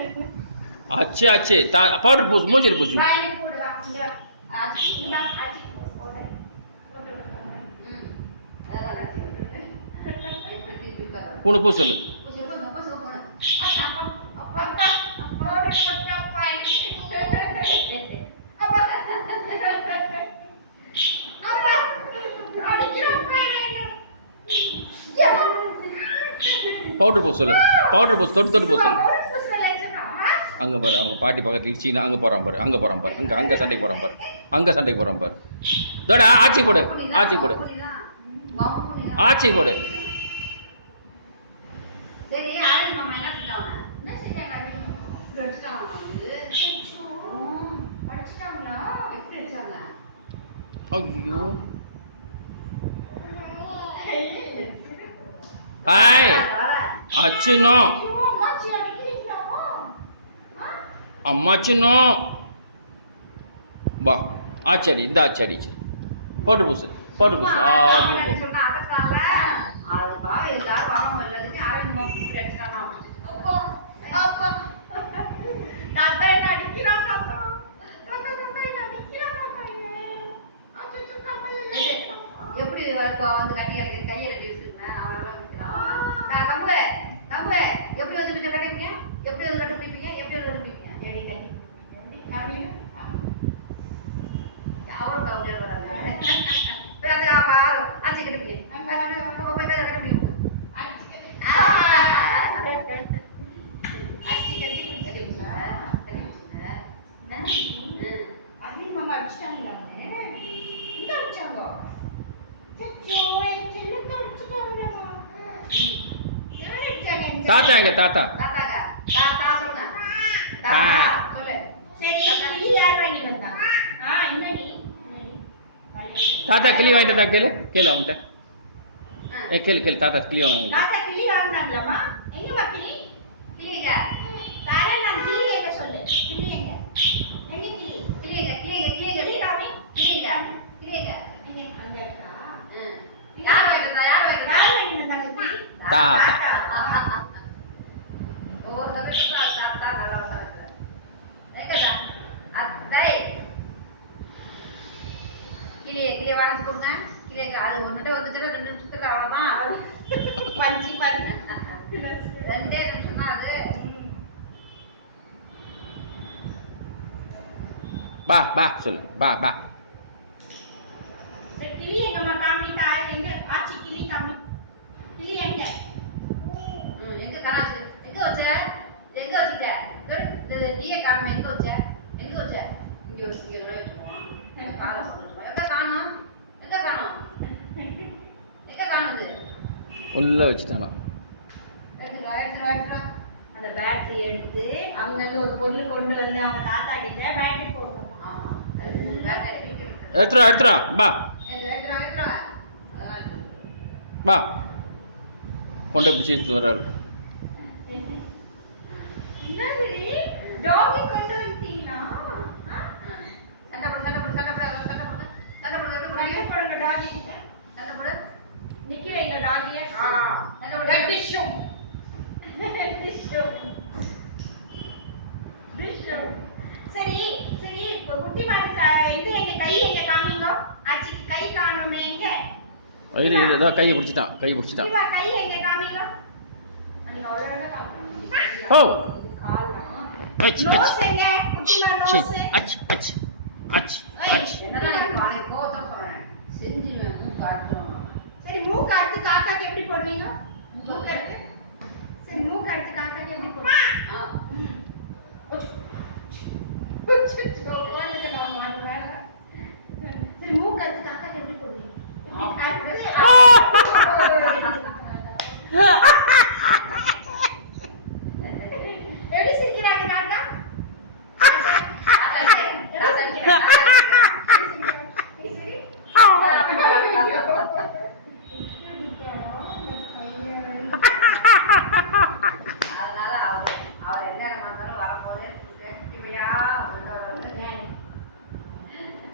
अच्छे अच्छे पाउडर पूछ மூஞ்சில பூச்சு வாயில போடுவா இங்க ஆச்சிமா ஆச்சி போடு பூணு பூசு பவுடர் பூசு தொட்டு தொட்டு பூசு அங்க பாரு அவங்க பாட்டி பக்கத்துல சீனா அங்க போறான் பாரு அங்க சண்டைக்கு போறான் பாரு தோட ஆச்சி போடு சரி ஆரம்பி மாமா என்ன செஞ்சாங்க படிச்சிட்டாங்களா எப்படி வச்சாங்க அச்சினோ அம்மாச்சினோ வா ஆச்சடி இந்த ஆச்சடி போடு பூசு சொன்னா அதற்காக அது பாய் எல்லாரும் வரோம் எல்லாத்துக்கும் ஆரம்பி மாமா கூப்பிட்டு அடிச்சாங்க அப்பா தாத்தா என்ன அடிக்கிறான் தாத்தா என்ன அடிக்கிறான் எப்படி இருக்கும் வந்து கையை கட்டி வச்சிருந்தேன் அவன் தம்பு எப்படி வந்து பிடிச்ச கட்டிப்பீங்க எப்படி வந்து கட்டு பிடிப்பீங்க அவருக்கு அப்படியே வராது ஆச்சி கட்டிப்பீங்க தாத்தா எங்க தாத்தா தாத்தா கிளி வாங்கிட்டு வந்தா கேளு அவன்கிட்ட கேளு தாத்தா கிளி வாங்கினாங்களாமா எங்கம்மா கிளி கிளிங்க தாரே நான் கிளி எங்க சொல்லு கிளி எங்க கிளி காமி கிளிங்க எங்க அங்க இருக்கா யார் வாங்கிட்டு வந்தாங்க தாத்தா ஓ தபேட்டா தாத்தா நல்லா வந்தாங்க எங்கடா அத்தை கிளி வாங்கி கொடுங்க கிளிங்க அது ஒண்ணுட்ட வந்துட்டா 2 நிமிஷத்துல அவ்வளவுதான் பஞ்சி பண்ணு 2 நிமிஷம் தான் அது பா சொல்லு பா கிளி எங்க காமிட்டா எங்க ஆச்சி கிளி காமி கிளி எங்க எங்க காணாச்சு எங்க வச்சிட்ட இந்த கிளிய காமி எங்க வச்ச இங்க வச்சுக்கோ எனக்கு பால சொல்லுங்க எங்க காணோம் உள்ள வச்சிட்டானா எடுத்துரு அந்த பேட்டரி எடுத்து அங்க இருந்து ஒரு பொருள் கொண்டு வந்து அவங்க தாத்தா கிட்ட பேட்டரி போட்டோம் ஆமா அது பேட்டரி எடுத்துரு பா கொண்டு பிடிச்சி எடுத்து வர்றாரு என்னது டாகி கொண்டு வந்துட்டீங்களா சண்டை போடுங்க டாகி சண்டை போடு நிக்கிறீங்க டாகிய சண்டை போடு டிஷ்ஷோ சரி இப்போ குட்டி மாட்டு இது எங்க கை எங்க காமிங்க ஆச்சி கை காணுமே எங்க வயிறு ஏதோ கையை பிடிச்சிட்டான் கை எங்க காமிங்க நீங்க அவ்வளவு காமிங்க ஓ நோஸ் எங்க குட்டி மா நோஸ் என்னடா காலை கோவத்துல சொல்றேன் செஞ்சிருவேன் மூக்கு காட்டுறோம் சரி மூக்கு காட்டு காக்காக்கு எப்படி போடுவீங்க